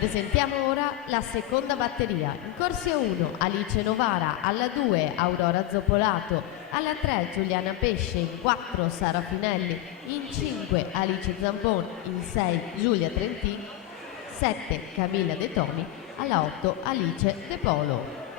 Presentiamo ora la seconda batteria. In corsia 1 Alice Novara, alla 2 Aurora Zoppolato, alla 3 Giuliana Pesce, in 4 Sara Finelli, in 5 Alice Zambon, in 6 Giulia Trentin, 7 Camilla De Toni, alla 8 Alice De Polo.